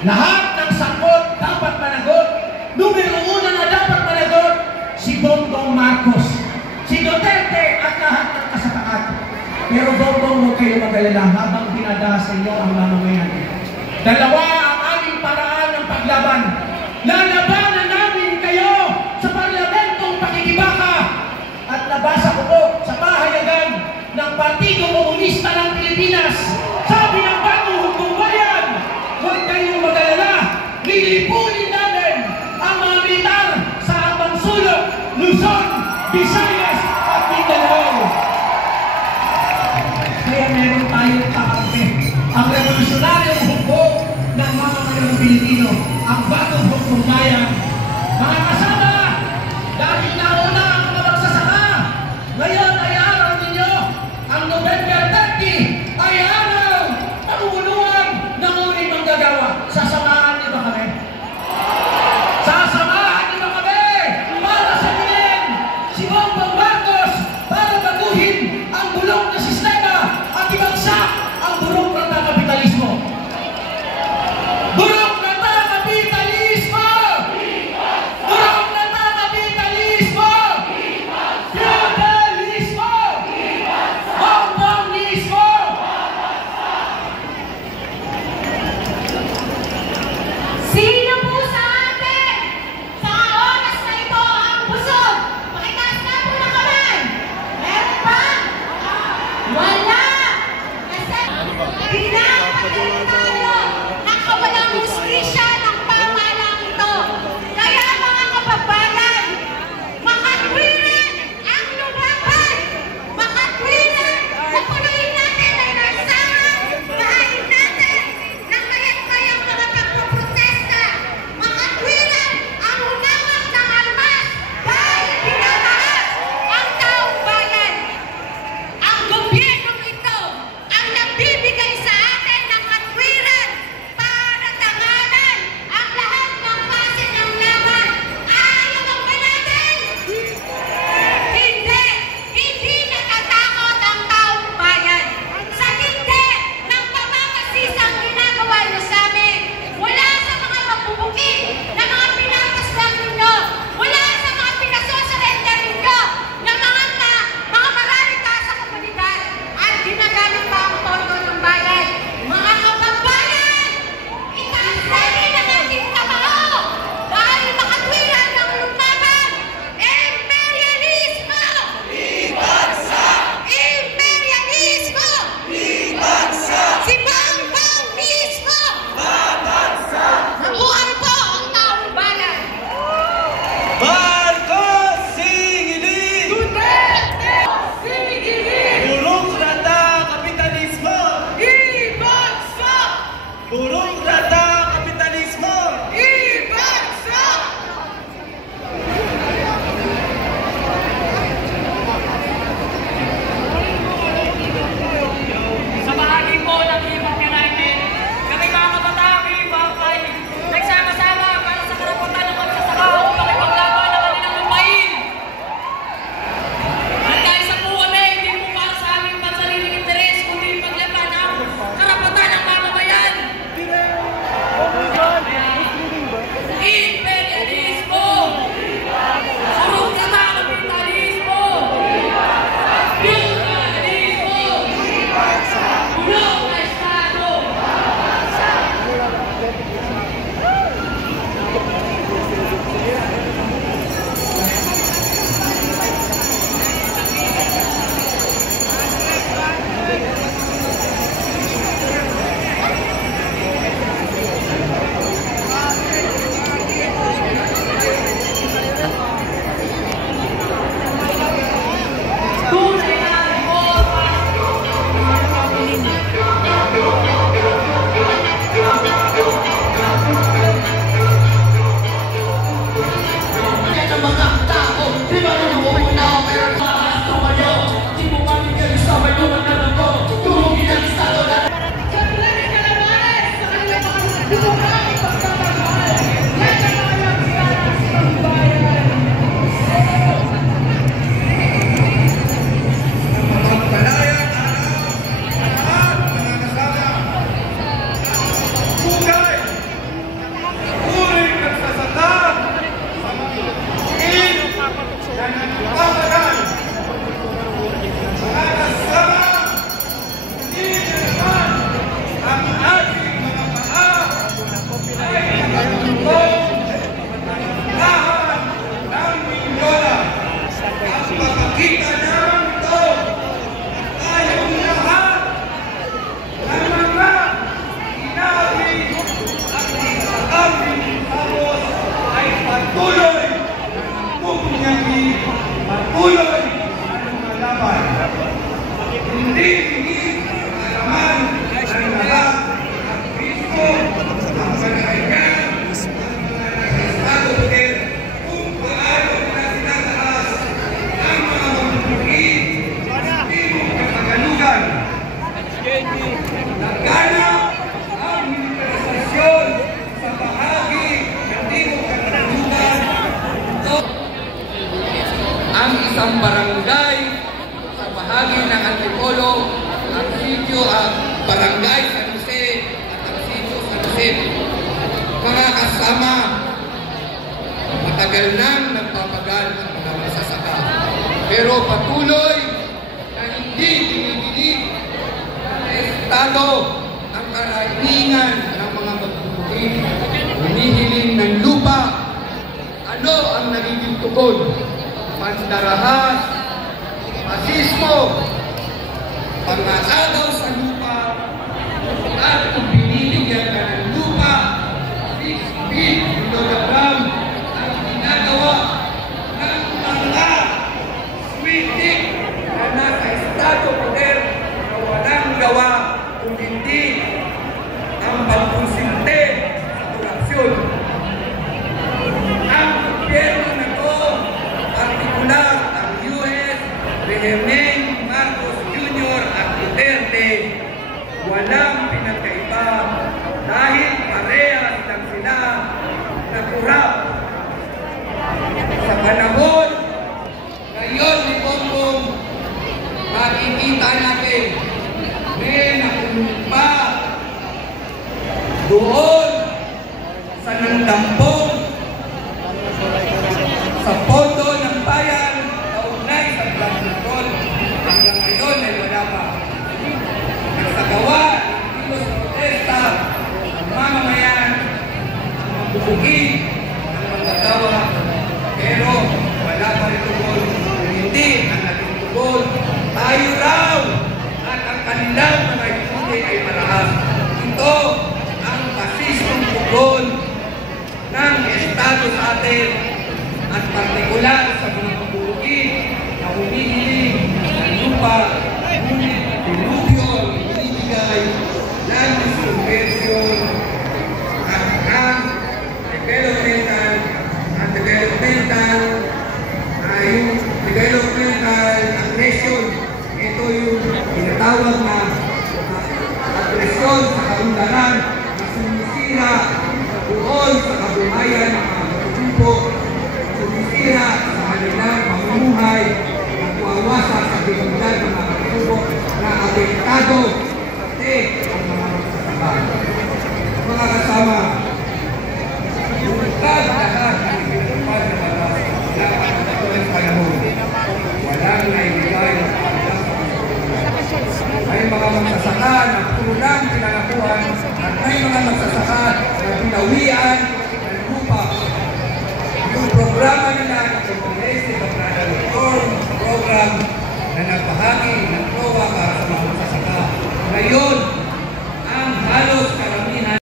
Lahat ng sakot dapat managot. Numero una na dapat managot, si Bongbong Marcos, si Duterte at lahat ng kasatakat. Pero Bongbong, huwag kayo mag-alala habang dinadahan sa inyo ang mamamayan. Dalawa ang aming paraan ng paglaban. Lalabanan namin kayo sa parlamentong pakikibaka. At nabasa ko po sa pahayagan ng Partido Komunista ng Pilipinas, sabi ng Bagong Hukom Bayan, huwag kayong mag-alala, lilipunin namin ang mga militar sa Abang Sulok, Luzon, Visayas at Mindanao. Kaya meron tayong kakampi. Ang revolusyonaryong hukbo ng mga mayroong Pilipino, ang Bagong Hukom Bayan. Mga kasama, dahil nauna ang mga magsasaka, ngayon ay araw ninyo, ang November 30 ay araw ng uuluan ng uling manggagawa. Sasamahan niyo ba kami? Sasamahan niyo ba kami para sabihin si Bongbong Marcos para baguhin ang bulok na sistema at ibagsak ang burokrata kapitalismo? Burokrata kapitalismo! patuloy ang lumalaban. Hindi alaman ng lahat ang Kristo ang panahayag ng mga Estado Unit kung paano nila sinataas ang mga mamumukid sa timog kapagalugan. Nagganap ang militarisasyon sa bahagi ng timog kapagalugan. Ang isang barangay sa bahagi ng Antipolo, ang sitio at barangay San Jose at ang sitio San Jose. Mga kasama, matagal nang nagpapagal ang mga masasaka. Pero patuloy na hindi dinidinig ng Estado ang karaniwan ng mga magbubukid. Humihiling ng lupa. Ano ang nagiging tugon? Pandarahas, pasismo, pang-aagaw sa lupa, at kung binibigyan ka ng lupa, 6 feet kilogram ang ginagawa ng mga switik na nasa Estado Poder na walang gawa kung hindi ang pagkonsinte sa korupsyon. Ang gobyerno na to, partikular ang U.S. Benjamin Marcos Jr. at Duterte, walang pinagkaiba dahil parehas lang sila na kurap. Sa panahon ngayon ni Bongbong, makikita natin may nakumpa doon sa nandampong sa pondo ng bayan kaugnay sa Blood Control. Hanggang ngayon ay wala pa. Nagsagawa ng kilos protesta ang mamamayan, ang magbubugin, ang manggagawa, pero wala pa rin tugon. Hindi ang naging tugon. Tayo raw at ang kanilang mga ikuti ay marahas. Ito ang pasistong tugon ng Estado sa atin at partikular sa mga pabukid na humihiling ng lupa, ngunit dilubyo ang ibinibigay ng subvensyon at ang developmental aggression. Ito yung tinatawag na aggression sa kaunlaran na sumisira sa buol sa kabuhayan ng mga grupo, sumisira sa kanilang pamumuhay at mawawasa sa dignidad ng mga grupo na apektado pati ang mga magsasaka. Mga kasama, lugad lahat ang pinatupad na batas dapat sa tuwing panahon. Walang naibigay ng pagkakas. May mga magsasaka na pulang pinangalan